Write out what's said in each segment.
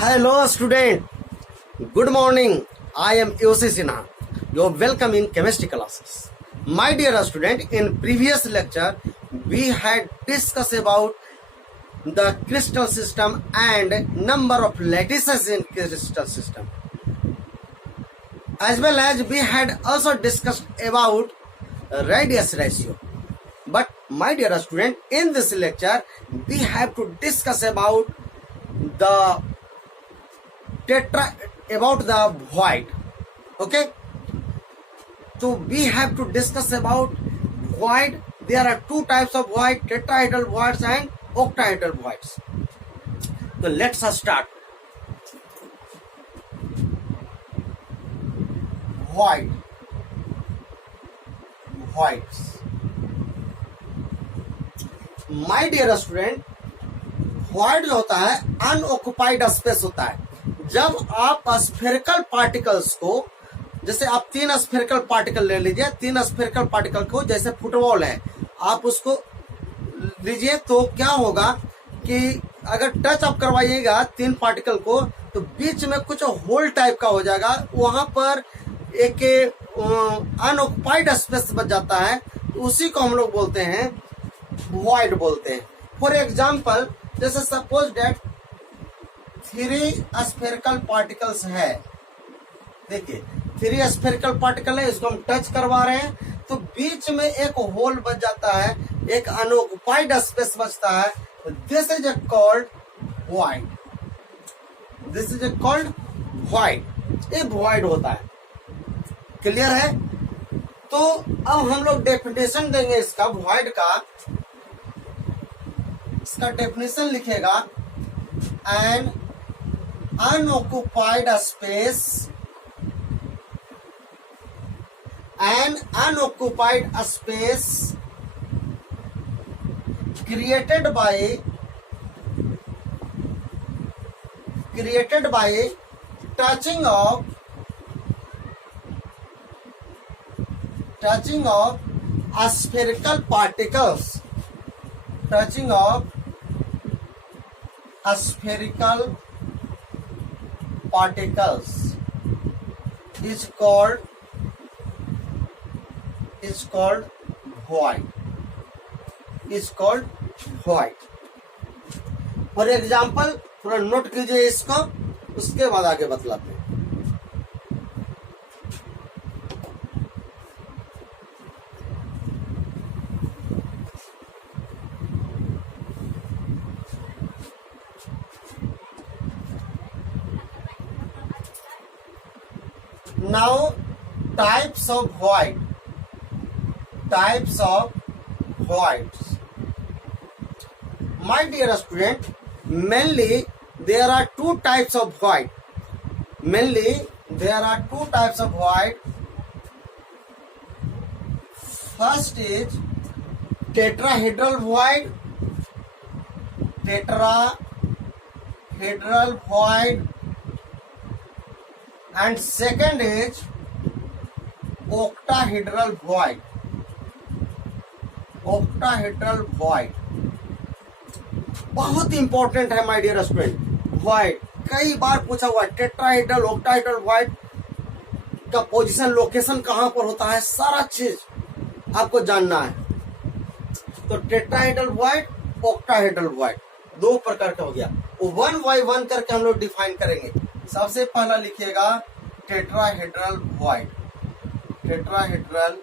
Hello student, good morning. I am Yosi Sinha. You are welcome in chemistry classes. My dear student, in previous lecture we had discussed about the crystal system and number of lattices in crystal system. As well as we had also discussed about radius ratio. But my dear student, in this lecture we have to discuss about the void. Okay, so we have to discuss about void. There are two types of void: tetrahedral voids and octahedral voids. So let's start. Voids. My dear student, void जो होता है unoccupied space होता है। जब आप spherical particles को, जैसे आप तीन स्फेरिकल पार्टिकल ले लीजिए, तीन स्फेरिकल पार्टिकल को जैसे फुटबॉल है, आप उसको लीजिए तो क्या होगा कि अगर टच आप करवाइएगा तीन पार्टिकल को तो बीच में कुछ होल टाइप का हो जाएगा, वहां पर एक अनऑक्युपाइड स्पेस बच जाता है, तो उसी को हम लोग बोलते हैं वॉइड बोलते हैं। फॉर एग्जाम्पल, जैसे suppose date three spherical particles है, देखिए थ्री स्फेरिकल पार्टिकल है, इसको हम टच करवा रहे हैं तो बीच में एक होल बच जाता है, एक अनऑक्युपाइड स्पेस बचता है। This is called void. This is called void. ये वॉइड होता है। क्लियर है? तो अब हम लोग डेफिनेशन देंगे इसका वॉइड का। इसका डेफिनेशन लिखेगा N unoccupied space, an unoccupied space created by touching of spherical particles, touching of spherical particles is called void. For example थोड़ा नोट कीजिए इसको, उसके बाद आगे बतलाते हैं। Now, types of voids. My dear student, mainly there are two types of void. First is tetrahedral void. And second is octahedral void. बहुत important है माय डियर स्टूडेंट। void कई बार पूछा हुआ है, टेट्राहेड्रल ऑक्टाहेड्रल void का position location कहां पर होता है, सारा चीज आपको जानना है। तो टेट्राहेड्रल void, ऑक्टाहेड्रल void दो प्रकार का हो गया। वन बाय वन करके हम लोग डिफाइन करेंगे। सबसे पहला लिखिएगा टेट्राहेड्रल void। टेट्राहेड्रल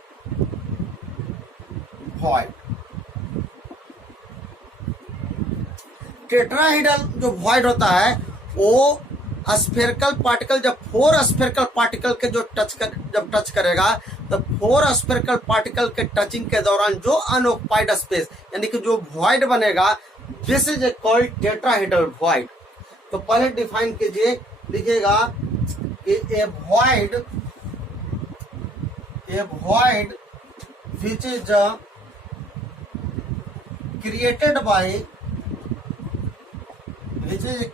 जो void होता है वो स्फेरिकल पार्टिकल, जब फोर स्फेरिकल पार्टिकल के जो जब टच करेगा तो फोर स्फेरिकल पार्टिकल के टचिंग के दौरान जो अनऑक्युपाइड स्पेस यानी कि जो void बनेगा, this is called tetrahedral void। तो पहले डिफाइन कीजिए, लिखिएगा कि a void which is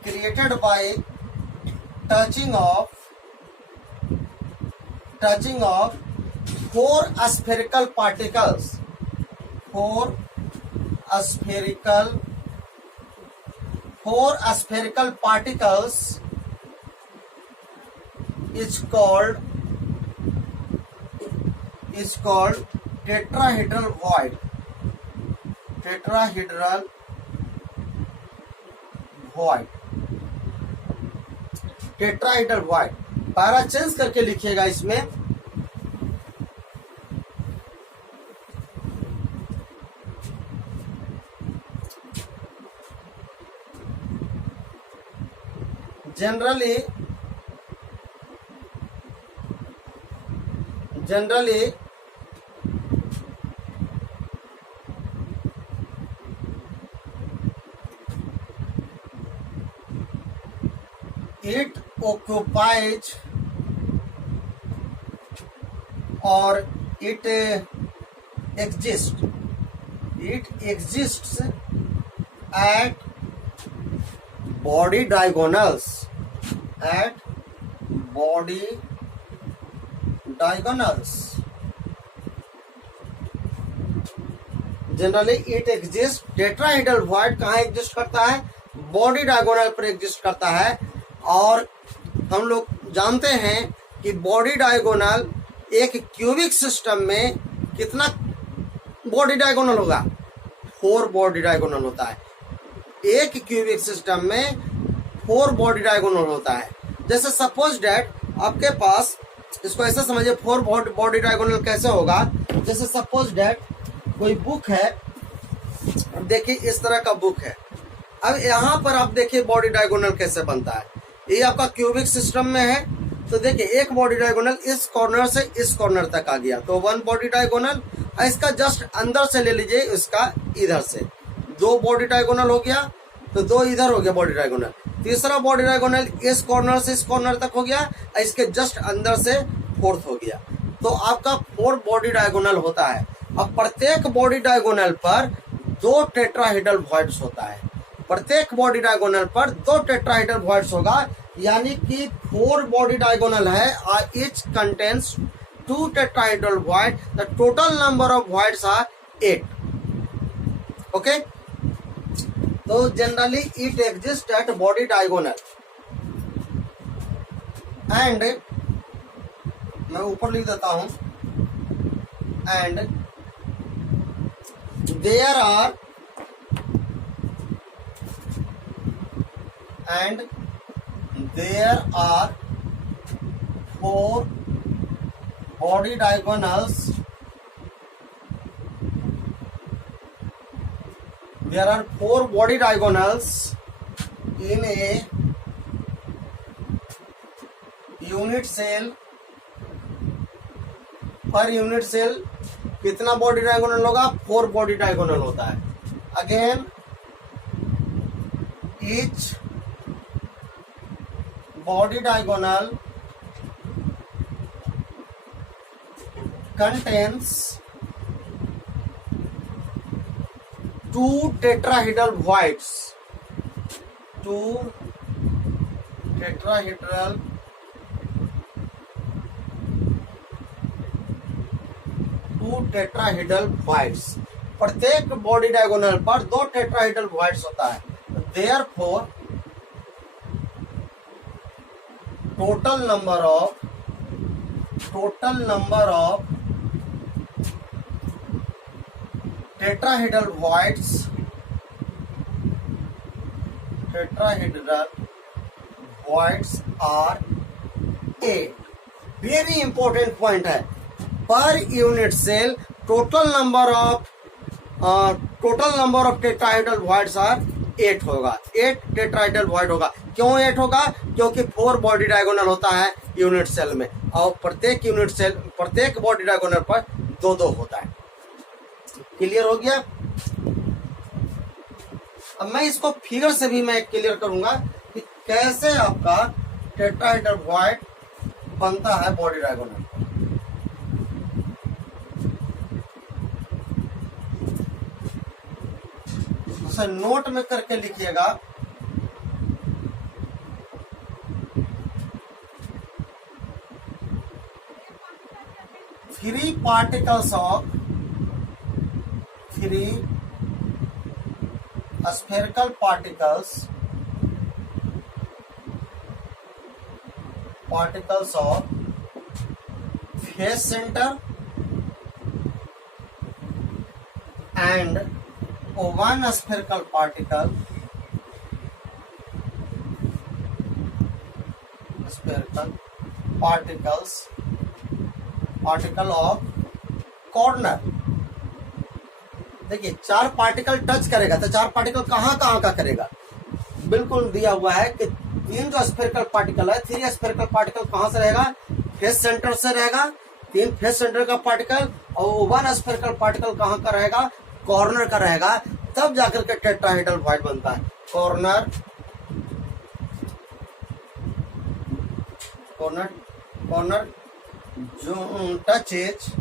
created by touching of four spherical particles four spherical particles is called tetrahedral void. Tetrahedral void. Tetrahedral void. Para change करके लिखिएगा इसमें. generally it occupies or it exists at body diagonals. Generally it exist. Tetrahedral void कहाँ exist करता है? Body diagonal पर exist करता है. और हम लोग जानते हैं कि बॉडी डायगोनल एक क्यूबिक सिस्टम में कितना बॉडी डायगोनल होगा? 4 बॉडी डायगोनल होता है. एक क्यूबिक सिस्टम में 4 बॉडी डायगोनल होता है. जैसे सपोज डैट आपके पास, इसको ऐसे समझिए 4 बॉडी डायगोनल कैसे होगा. जैसे सपोज डैट कोई बुक है. अब देखिए इस तरह का बुक है. अब यहाँ पर आप देखिए बॉडी डायगोनल कैसे बनता है. ये आपका क्यूबिक सिस्टम में है. तो देखिए एक बॉडी डायगोनल इस कॉर्नर से इस कॉर्नर तक आ गया, तो 1 बॉडी डायगोनल. इसका जस्ट अंदर से ले लीजिए, इसका इधर से 2 बॉडी डायगोनल हो गया, तो 2 इधर हो गया बॉडी डायगोनल. तीसरा बॉडी डायगोनल इस कॉर्नर से इस कॉर्नर तक हो गया, इसके जस्ट अंदर से 4th हो गया. तो आपका 4 बॉडी डायगोनल होता है. अब प्रत्येक बॉडी डायगोनल पर 2 टेट्राहेड्रल वॉइड्स होता है. प्रत्येक बॉडी डायगोनल पर 2 टेट्राहेड्रल वॉइड्स होगा, यानी कि 4 बॉडी डायगोनल है. Each contains 2 tetrahedral void. The total number of voids are 8. Okay. So generally it exists at body diagonal. And मैं ऊपर लिख देता हूं. And there are 4 body diagonals. There are 4 body diagonals in a unit cell. पर unit cell कितना body diagonal होगा? 4 body diagonal होता है. Again each body diagonal contains 2 tetrahedral voids. 2 tetrahedral voids. प्रत्येक बॉडी डायगोनल पर 2 टेट्राहेड्रल वॉइड्स होता है. Therefore total number of tetrahedral voids are 8. Very important point है. Per unit cell total number of tetrahedral voids are 8 होगा. 8 tetrahedral void होगा. क्यों 8 होगा? क्योंकि 4 बॉडी डायगोनल होता है यूनिट सेल में, और प्रत्येक बॉडी डायगोनल पर 2 होता है. क्लियर हो गया? अब मैं इसको फिगर से भी मैं क्लियर करूंगा कि कैसे आपका टेट्राहेड्रल वॉइड बनता है बॉडी डायगोनल. उसे नोट में करके लिखिएगा. Three spherical particles particles of phase center and one spherical particle particle of corner। देखिए 4 पार्टिकल टच करेगा तो 4 पार्टिकल कहां कहां का करेगा, बिल्कुल दिया हुआ है कि 3 जो स्फेरिकल पार्टिकल है, 3 स्फेरिकल पार्टिकल कहां से रहेगा, फेस सेंटर से रहेगा, 3 फेस सेंटर का पार्टिकल, और 1 स्फेरिकल पार्टिकल कहां का रहेगा, कॉर्नर का रहेगा, तब जाकर के टेट्राहेड्रल वॉइड बनता है। कॉर्नर जो touches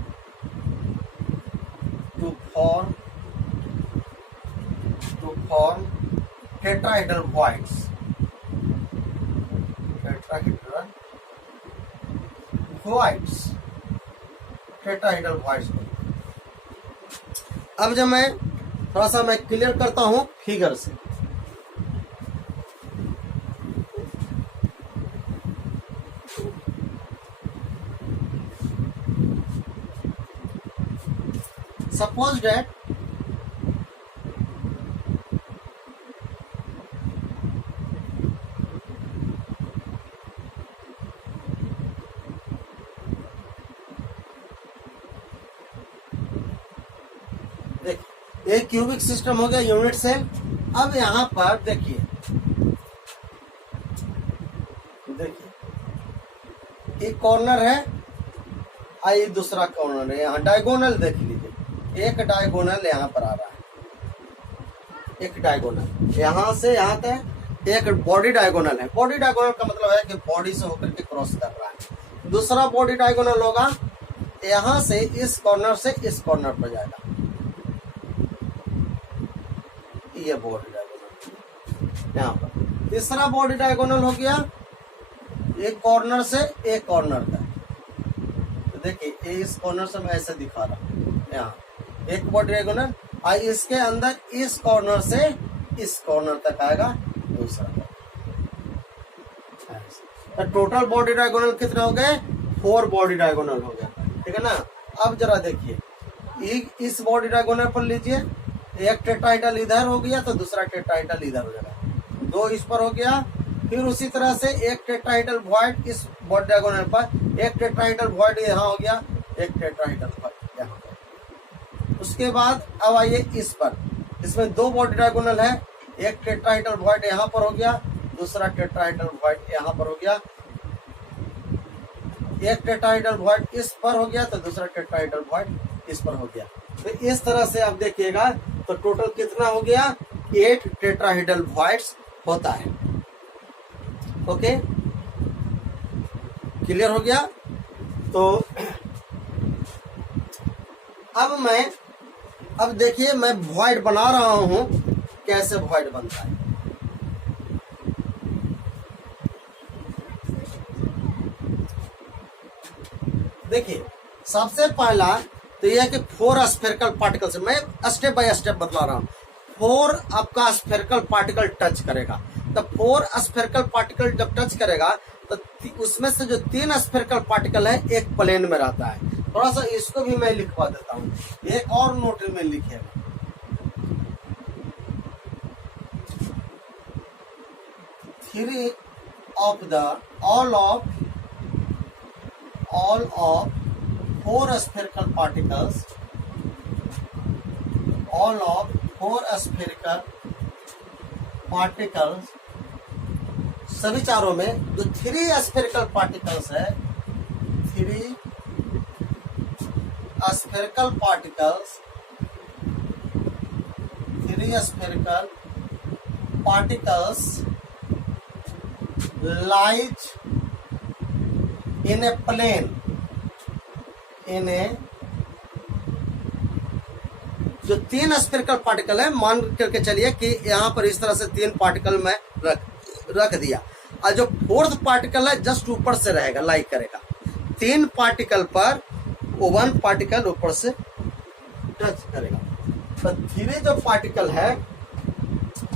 to form tetrahedral voids, tetrahedral voids. अब जब मैं थोड़ा सा मैं क्लियर करता हूं फिगर से। सपोज दैट एक क्यूबिक सिस्टम हो गया, यूनिट सेल। अब यहां पर देखिए एक कॉर्नर है, आई दूसरा कॉर्नर है, यहाँ डायगोनल देख लीजिए, एक डायगोनल यहाँ पर आ रहा है, एक डायगोनल यहाँ से यहाँ तक, एक बॉडी डायगोनल है। बॉडी डायगोनल का मतलब है कि बॉडी से होकर के क्रॉस कर रहा है। दूसरा बॉडी डायगोनल होगा यहाँ से इस कॉर्नर से इस कॉर्नर पर जाएगा, ये बॉडी डायगोनल यहाँ पर। तीसरा बॉडी डायगोनल हो गया एक कॉर्नर से एक कॉर्नर तक। तो देखिए इस कॉर्नर से मैं ऐसे दिखा रहा हूँ, यहाँ एक बॉडी डायगोनल, और इसके अंदर इस कॉर्नर से इस कॉर्नर तक आएगा दूसरा। तो टोटल बॉडी डायगोनल कितने हो गए, 4 बॉडी डायगोनल हो गया, ठीक है ना। अब जरा देखिए इस बॉडी डायगोनल पर लीजिए, एक टेट्राहेड्रल इधर हो गया तो दूसरा टेट्राहेड्रल इधर हो जाएगा, 2 इस पर हो गया। फिर उसी तरह से एक टेट्राहेड्रल वॉइड इस बॉडी डायगोनल पर, एक टेट्राहेड्रल वॉइड यहाँ हो गया, एक टेट्राहेड्रल वॉइड यहाँ पर। उसके बाद अब आइए इस पर, इसमें 2 बॉडी डायगोनल है, एक टेट्राहेड्रल वॉइड यहाँ पर हो गया, दूसरा टेट्राहेड्रल वॉइड यहाँ पर हो गया, एक टेट्राहेड्रल वॉइड इस पर हो गया तो दूसरा टेट्राहेड्रल वॉइड इस पर हो गया। तो इस तरह से आप देखिएगा तो टोटल कितना हो गया, 8 टेट्राहेड्रल वॉइड्स होता है। ओके, क्लियर हो गया। तो अब देखिए मैं वॉइड बना रहा हूं, कैसे वॉइड बनता है। देखिए सबसे पहला तो यह है कि 4 स्फेरिकल पार्टिकल से, मैं स्टेप बाय स्टेप बतला रहा हूं। 4 आपका स्फेरिकल पार्टिकल टच करेगा, तो 4 स्फेरिकल पार्टिकल जब टच करेगा तो उसमें से जो 3 स्फेरिकल पार्टिकल है एक प्लेन में रहता है। थोड़ा सा इसको भी मैं लिखवा देता हूं, एक और नोट में लिखेगा। Three of the all of 4 spherical particles, all of 4 spherical particles, सभी चारों में जो 3 spherical particles है, 3 spherical particles, 3 spherical particles lies in a plane, जो 3 स्फेरिकल पार्टिकल है, मान करके चलिए कि यहाँ पर इस तरह से 3 पार्टिकल में रख दिया, और जो 4th पार्टिकल है जस्ट ऊपर से रहेगा, लाइक करेगा 3 पार्टिकल पर, 1 पार्टिकल ऊपर से टच करेगा। तो 3 जो पार्टिकल है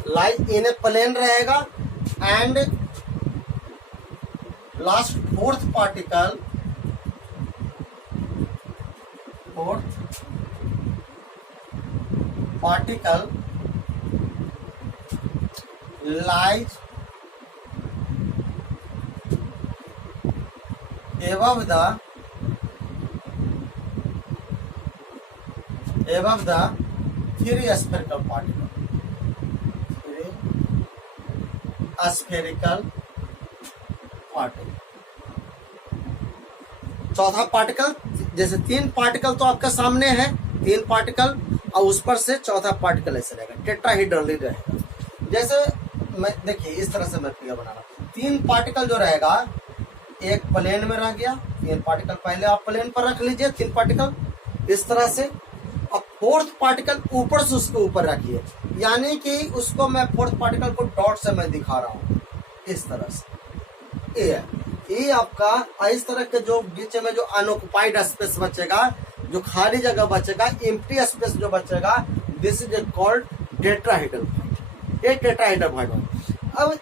लाइक इन ए प्लेन रहेगा, and last fourth particle lies above the three spherical particle. चौथा पार्टिकल, जैसे 3 पार्टिकल तो आपका सामने है, 3 पार्टिकल और उस पर से चौथा पार्टिकल ऐसे रहेगा, टेट्राहेड्रल रहेगा। जैसे मैं देखिए इस तरह से मैं फिगर बना रहा हूं। 3 पार्टिकल जो रहेगा एक प्लेन में रह गया, 3 पार्टिकल पहले आप प्लेन पर रख लीजिए, 3 पार्टिकल इस तरह से। अब फोर्थ पार्टिकल ऊपर से उसके ऊपर रखिए, यानी कि उसको मैं फोर्थ पार्टिकल को डॉट से मैं दिखा रहा हूं इस तरह से। ये आपका इस तरह के जो बीच में जो अनऑक्युपाइड स्पेस बचेगा, जो खाली जगह बचेगा, एम्प्टी स्पेस जो बचेगा, this is called tetrahedral point. ये टेट्राहेड्रल पॉइंट। अब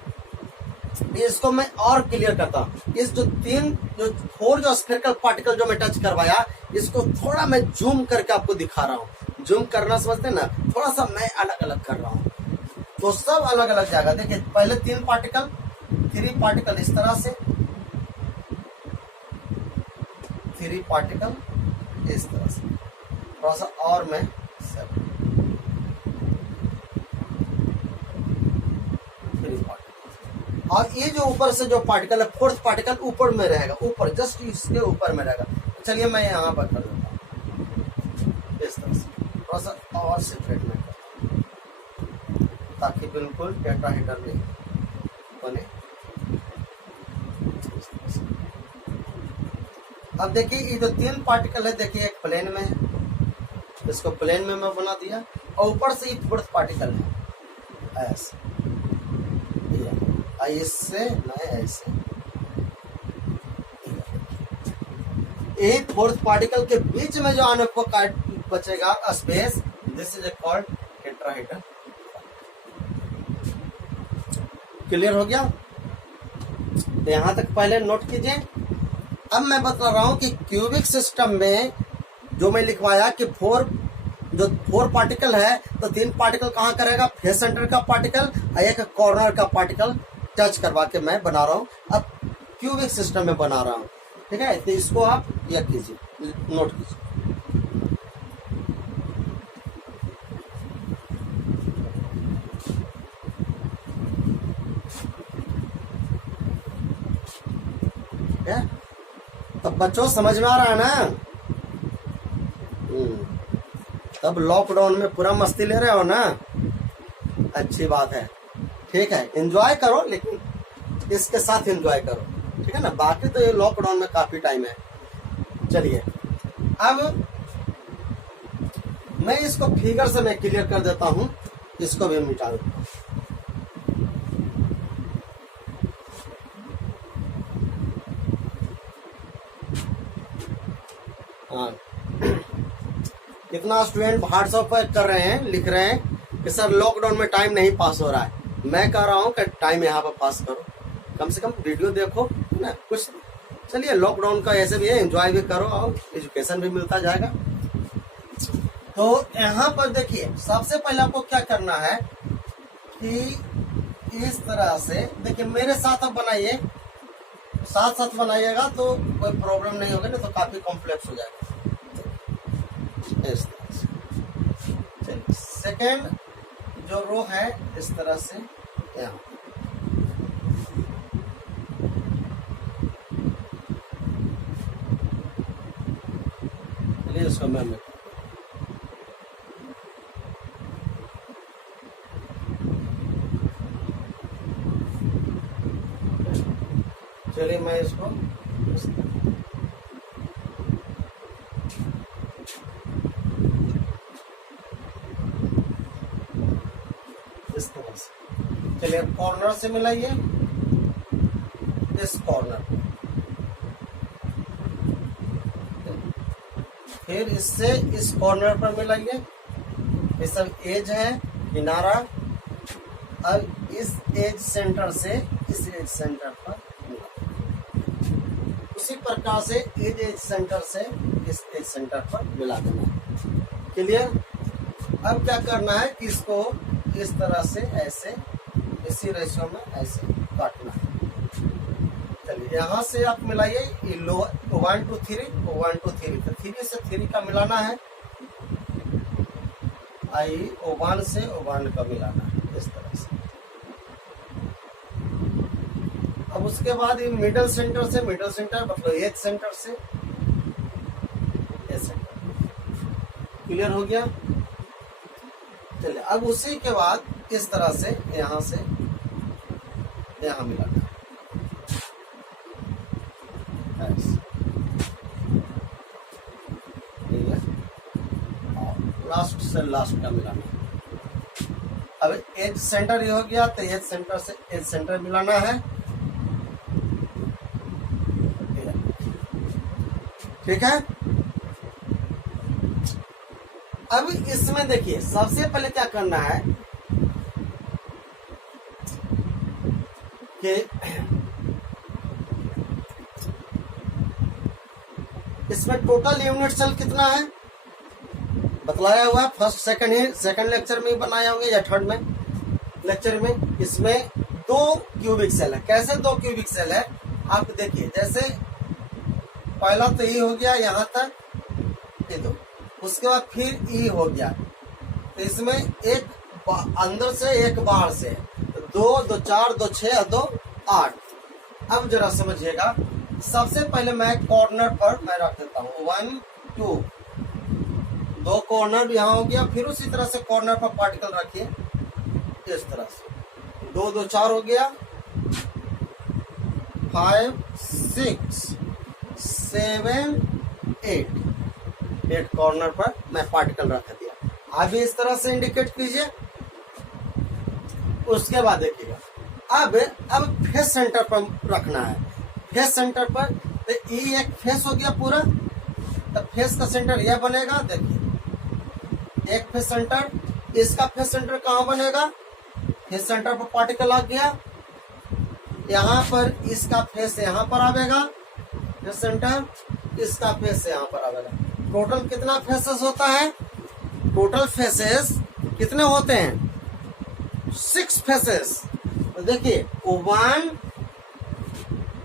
इसको मैं और क्लियर करता हूं। इस जो 4 जो स्फेरिकल पार्टिकल जो मैं टच करवाया, इसको थोड़ा मैं जूम करके आपको दिखा रहा हूं। जूम करना समझते हैं ना, थोड़ा सा मैं अलग अलग कर रहा हूं, तो सब अलग अलग जाएगा। देखिए पहले 3 पार्टिकल, 3 पार्टिकल इस तरह से, 3 पार्टिकल इस तरह से, थोड़ा सा और मैं 3 पार्टिकल। और ये जो ऊपर से जो पार्टिकल है, फोर्थ पार्टिकल ऊपर में रहेगा, ऊपर जस्ट इसके ऊपर में रहेगा। चलिए मैं यहाँ पर कर देता हूँ इस तरह से, थोड़ा सा और सेपरेट में, ताकि बिल्कुल टेट्राहेड्रल नहीं बने। अब देखिए ये जो 3 पार्टिकल है, देखिए एक प्लेन में है, इसको प्लेन में मैं बना दिया, और ऊपर से ये फोर्थ पार्टिकल है ऐसे, इससे नहीं ऐसे। यही फोर्थ पार्टिकल के बीच में जो अनऑक्युपाइड बचेगा space, this is called tetrahedral. Clear हो गया? तो यहां तक पहले नोट कीजिए। अब मैं बता रहा हूं कि क्यूबिक सिस्टम में जो मैं लिखवाया कि 4 पार्टिकल है, तो 3 पार्टिकल कहां करेगा, फेस सेंटर का पार्टिकल और एक कॉर्नर का पार्टिकल टच करवा के मैं बना रहा हूं। अब क्यूबिक सिस्टम में बना रहा हूं, ठीक है? तो इसको आप यह कीजिए, नोट कीजिए। तो बच्चों समझ में आ रहा है ना? तब लॉकडाउन में पूरा मस्ती ले रहे हो ना? अच्छी बात है, ठीक है, एंजॉय करो, लेकिन इसके साथ एंजॉय करो, ठीक है ना? बाकी तो ये लॉकडाउन में काफी टाइम है। चलिए अब मैं इसको फिगर से मैं क्लियर कर देता हूं, इसको भी मिटा देता हूं। हाँ, कितना स्टूडेंट व्हाट्सएप पर कर रहे हैं, लिख रहे हैं कि सर लॉकडाउन में टाइम नहीं पास हो रहा है। मैं कह रहा हूं कि टाइम यहाँ पर पास करो, कम से कम वीडियो देखो ना कुछ। चलिए लॉकडाउन का ऐसे भी है, एंजॉय भी करो और एजुकेशन भी मिलता जाएगा। तो यहाँ पर देखिए सबसे पहले आपको क्या करना है कि इस तरह से देखिए, मेरे साथ आप बनाइए, साथ साथ बनाइएगा तो कोई प्रॉब्लम नहीं होगा, नहीं तो काफी कॉम्प्लेक्स हो जाएगा। इस तरह से चलिए, सेकेंड जो रो है इस तरह से यहाँ, चलिए इसको मैं चलिए मैं इसको इस तरह से, चलिए कॉर्नर से मिलाइए इस कॉर्नर, फिर इससे इस कॉर्नर पर मिलाइए, ये सब एज है, किनारा। अब इस एज सेंटर से इस एज सेंटर पर मिला, उसी प्रकार से एज सेंटर से इस एज सेंटर पर मिला देना है। क्लियर? अब क्या करना है कि इसको इस तरह से ऐसे इसी रेशियो में ऐसे काटना है। चलिए यहाँ से आप मिलाइए, 1 2 3 1 2 3, तो 3 से 3 का मिलाना है, O1 से O1 का मिलाना है इस तरह से। अब उसके बाद ये मिडल सेंटर से मिडल सेंटर मतलब एज सेंटर से एज सेंटर। क्लियर हो गया? चलिए अब उसी के बाद इस तरह से यहां से यहां मिलाना है, ठीक है, और लास्ट से लास्ट का मिलाना है। अब एज सेंटर ये हो गया, तो एज सेंटर से एज सेंटर मिलाना है, ठीक है। अब इसमें देखिए सबसे पहले क्या करना है कि इसमें टोटल यूनिट सेल कितना है बतलाया हुआ है, फर्स्ट सेकंड लेक्चर में बनाए होंगे या थर्ड में लेक्चर में। इसमें 2 क्यूबिक सेल है। कैसे 2 क्यूबिक सेल है आप देखिए, जैसे पहला तो ई हो गया यहाँ तक, ये 2, उसके बाद फिर ई हो गया, तो इसमें एक अंदर से एक बाहर से, तो 2 2 4 2 6 2 8। अब जरा समझिएगा, सबसे पहले मैं कॉर्नर पर मैं रख देता हूँ 1 2, 2 कॉर्नर यहाँ हो गया, फिर उसी तरह से कॉर्नर पर पार्टिकल रखिए इस तरह से, 2 2 4 हो गया, 5 6 7 8 कॉर्नर पर मैं पार्टिकल रख दिया। अभी इस तरह से इंडिकेट कीजिए। उसके बाद देखिएगा, अब फेस सेंटर पर रखना है, फेस सेंटर पर, तो ये एक फेस हो गया पूरा, तो फेस का सेंटर यह बनेगा। देखिए एक फेस सेंटर, इसका फेस सेंटर कहाँ बनेगा, फेस सेंटर पर पार्टिकल आ गया, यहाँ पर इसका फेस यहाँ पर आवेगा, फेस सेंटर, इसका फेस यहाँ पर आवेगा। टोटल कितना फेसेस होता है, टोटल फेसेस कितने होते हैं, 6 फेसेस। तो देखिए 1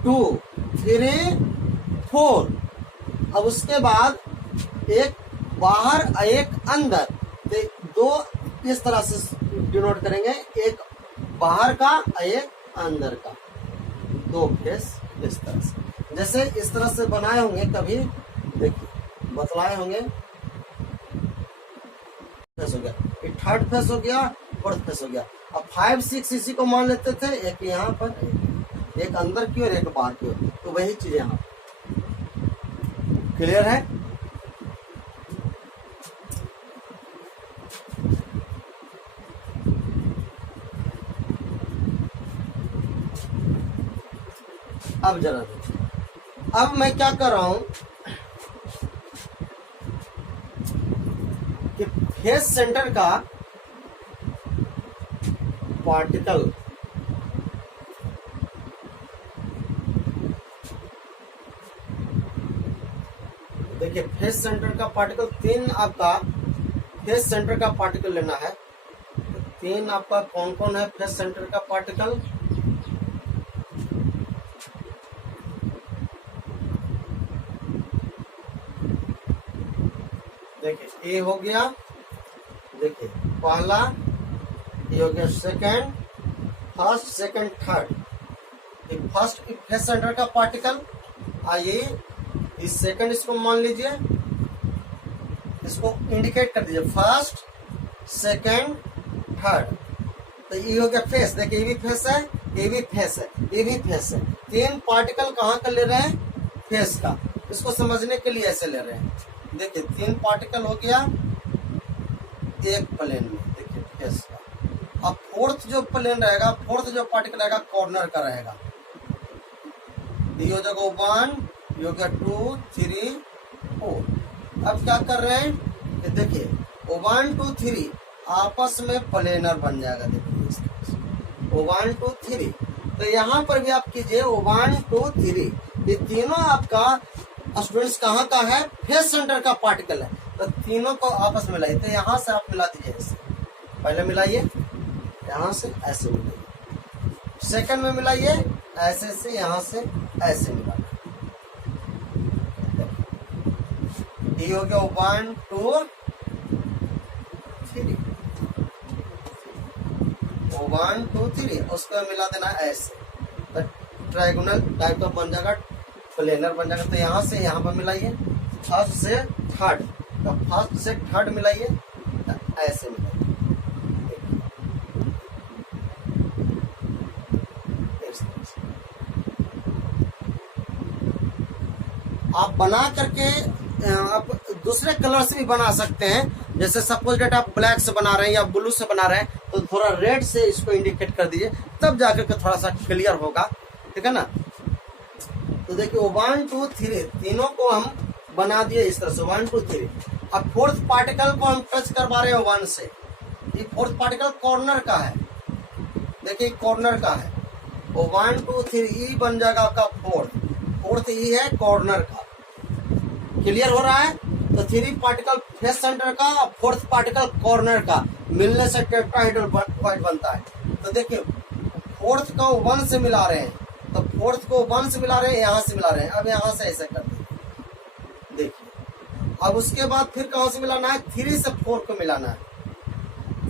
2 3 4, अब उसके बाद एक बाहर एक अंदर, तो 2 इस तरह से डिनोट करेंगे, एक बाहर का एक अंदर का, 2 फेस इस तरह से। जैसे इस तरह से बनाए होंगे कभी, देखिए बतलाए होंगे, फेस हो गया, ये थर्ड फेस हो गया, फोर्थ फेस हो गया। अब 5 6 इसी को मान लेते थे, एक यहाँ पर, एक अंदर की और एक बाहर की ओर, तो वही चीज यहाँ। क्लियर है? अब जरा देखिए, अब मैं क्या कर रहा हूं कि फेस सेंटर का पार्टिकल देखिए, फेस सेंटर का पार्टिकल 3 आपका फेस सेंटर का पार्टिकल लेना है। 3 आपका कौन कौन है फेस सेंटर का पार्टिकल, देखिए ए हो गया, देखिए पहला, ये हो गया second, first second third. First face centre का पार्टिकल, आइए इस सेकंड इसको मान लीजिए, इसको इंडिकेट कर दीजिए, फर्स्ट सेकंड थर्ड। तो ये हो गया फेस, देखिए ये भी फेस है, ये भी फेस है, ये भी फेस है। 3 पार्टिकल कहाँ का ले रहे हैं, फेस का। इसको समझने के लिए ऐसे ले रहे हैं, देखिए 3 पार्टिकल हो गया एक प्लेन में, देखिए फेस का। अब फोर्थ जो प्लेन रहेगा, फोर्थ जो पार्टिकल रहेगा कॉर्नर का रहेगा। ये हो जाएगा 1, ये हो गया 2 3 4। अब क्या कर रहे हैं कि देखिए 1 2 3 आपस में प्लेनर बन जाएगा। देखिए 1 2 3 तो यहाँ पर भी आप कीजिए 1 2 3, ये तीनों आपका स्टूडेंट्स कहाँ का है, फेस सेंटर का पार्टिकल है। तो तीनों को आपस में मिलाइए। तो यहाँ से आप मिला दीजिए, ऐसे पहले मिलाइए, यहाँ से ऐसे मिलाइए, सेकंड में मिलाइए ऐसे से, यहाँ से ऐसे मिलाइए। ये हो गया 1 2 3, 1 2 3, उसको मिला देना ऐसे। तो ट्रायगोनल टाइप का बन जाएगा, प्लेनर बन जाएगा। तो यहाँ से यहाँ पर मिलाइए, फर्स्ट से थर्ड, तो फर्स्ट से थर्ड मिलाइए, तो ऐसे मिलाइए। आप बना करके आप दूसरे कलर से भी बना सकते हैं। जैसे सपोज डेट आप ब्लैक से बना रहे हैं या ब्लू से बना रहे हैं, तो थोड़ा रेड से इसको इंडिकेट कर दीजिए, तब जाकर के थोड़ा सा क्लियर होगा, ठीक है ना। तो देखिए 1 2 3 तीनों को हम बना दिए इस तरह से 1 2 3। अब फोर्थ पार्टिकल को हम टच करवा रहे हैं 1 से। ये फोर्थ पार्टिकल कॉर्नर का है, देखिए कॉर्नर का है। वो 1 2 3 ई बन जाएगा आपका फोर्थ ई है कॉर्नर का। क्लियर हो रहा है। तो 3 पार्टिकल फेस सेंटर का, फोर्थ पार्टिकल कॉर्नर का मिलने से टेट्राहेड्रल पॉइंट बनता है। तो देखिए फोर्थ को 1 से मिला रहे हैं, तो फोर्थ को 1 से मिला रहे हैं, यहाँ से मिला रहे हैं। अब यहाँ से ऐसे कर देखिए। अब उसके बाद फिर कहाँ से मिलाना है, 3 से 4 को मिलाना है।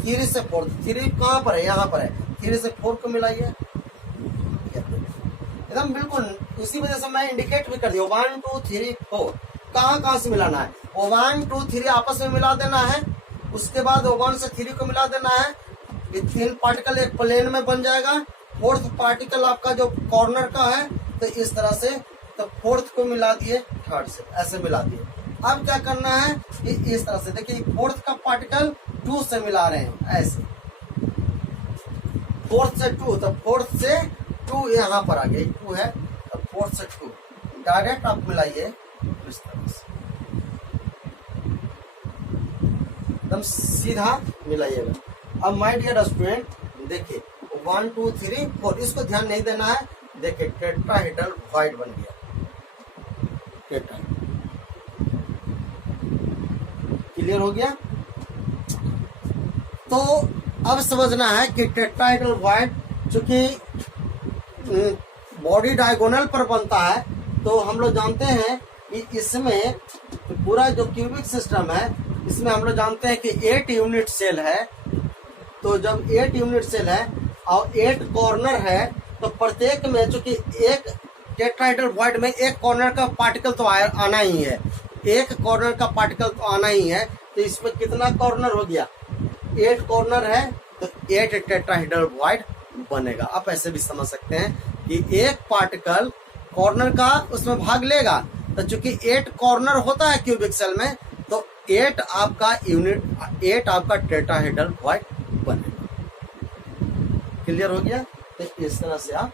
3 से 4, 3 कहाँ पर है, यहाँ पर है। 3 से 4 को मिलाइए एकदम बिल्कुल। उसी वजह से मैं इंडिकेट भी कर दिया 1 2 3 4 कहाँ से मिलाना है। वो 1 2 3 आपस में मिला देना है। उसके बाद 1 से 3 को मिला देना है। ये 3 पार्टिकल एक प्लेन में बन जाएगा। फोर्थ पार्टिकल आपका जो कॉर्नर का है, तो इस तरह से, तो फोर्थ को मिला दिए थर्ड से, ऐसे मिला दिए। अब क्या करना है, इस तरह से देखिए फोर्थ का पार्टिकल 2 से मिला रहे हैं ऐसे, फोर्थ से 2, तो फोर्थ से 2 यहाँ पर आ गया, 2 है, तो फोर्थ से 2 डायरेक्ट आप मिलाइए इस तरह से, एकदम सीधा मिलाइएगा। अब माय डियर स्टूडेंट देखिए 1 2 3 4, इसको ध्यान नहीं देना है। देखिए टेट्राहेड्रल वॉइड बन गया, टेट्रा। क्लियर हो गया। तो अब समझना है कि टेट्राहेड्रल वॉइड चूंकि बॉडी डायगोनल पर बनता है, तो हम लोग जानते हैं कि इसमें पूरा जो क्यूबिक सिस्टम है, इसमें हम लोग जानते हैं कि 8 यूनिट सेल है। तो जब 8 यूनिट सेल है और 8 कॉर्नर है, तो प्रत्येक में चूंकि एक टेट्राहेड्रल वॉइड में एक कॉर्नर का पार्टिकल तो आना ही है, एक कॉर्नर का पार्टिकल तो आना ही है। तो इसमें कितना कॉर्नर हो गया, 8 कॉर्नर है, तो 8 टेट्राहेड्रल वॉइड बनेगा। आप ऐसे भी समझ सकते हैं कि एक पार्टिकल कॉर्नर का उसमें भाग लेगा। तो चूंकि 8 कॉर्नर होता है क्यूबिक सेल में, तो 8 आपका यूनिट, 8 आपका टेट्राहेड्रल वॉइड बनेगा। क्लियर हो गया। तो इस तरह से आप